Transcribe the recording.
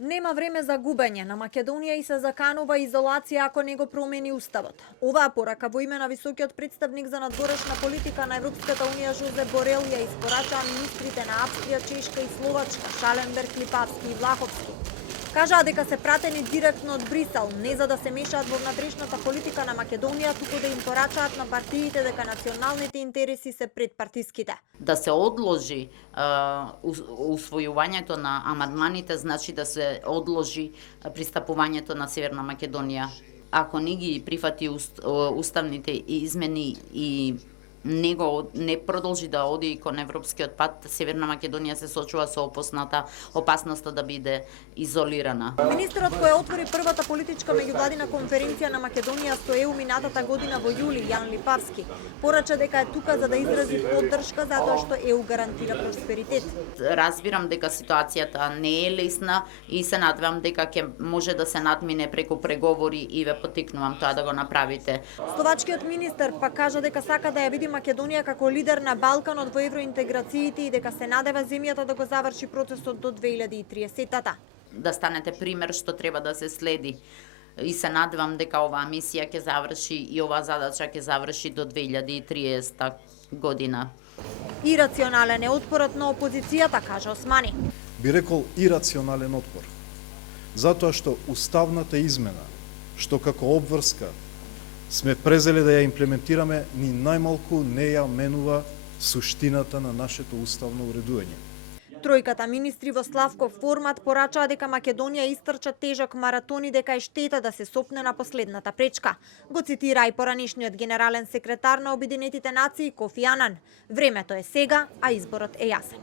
Нема време за губење. На Македонија и се заканува изолација ако не го промени уставот. Оваа порака во име на високиот представник за надворешна политика на Европската унија Жозеп Борел ја испорачаа министрите на Австрија, Чешка и Словачка, Шаленберг, Липавски и Влаховски. Кажаа дека се пратени директно од Брисел, не за да се мешаат во внатрешната политика на Македонија, туку да им порачаат на партиите дека националните интереси се пред партиските. Да се одложи усвојувањето на амандманите, значи да се одложи пристапувањето на Северна Македонија. Ако не ги прифати уставните измени и не продолжи да оди кон европскиот пат, Северна Македонија се сочува со опасноста да биде изолирана. Министерот кој отвори првата политичка меѓувладина конференција на Македонија со ЕУ минатата година во јули, Јан Липавски, порача дека е тука за да изрази поддршка затоа што ЕУ гарантира просперитет. Разбирам дека ситуацијата не е лесна и се надевам дека ќе може да се надмине преку преговори и ве поттикнувам тоа да го направите. Словачкиот министер пак кажа дека сака да ја види Македонија како лидер на Балканот во евроинтеграциите и дека се надева земјата да го заврши процесот до 2030-та. Да станете пример што треба да се следи. И се надевам дека оваа мисија ќе заврши и оваа задача ќе заврши до 2030 година. Ирационален е отпорот на опозицијата, кажа Османи. Би рекол ирационален отпор. Затоа што уставната измена, што како обврска сме презели да ја имплементираме, ни најмалку не ја менува суштината на нашето уставно уредување. Тројката министри во Славков формат порачаа дека Македонија истрча тежок маратон и дека е штета да се сопне на последната пречка. Го цитира и поранишниот генерален секретар на Обединетите нации Кофи Анан. Времето е сега, а изборот е јасен.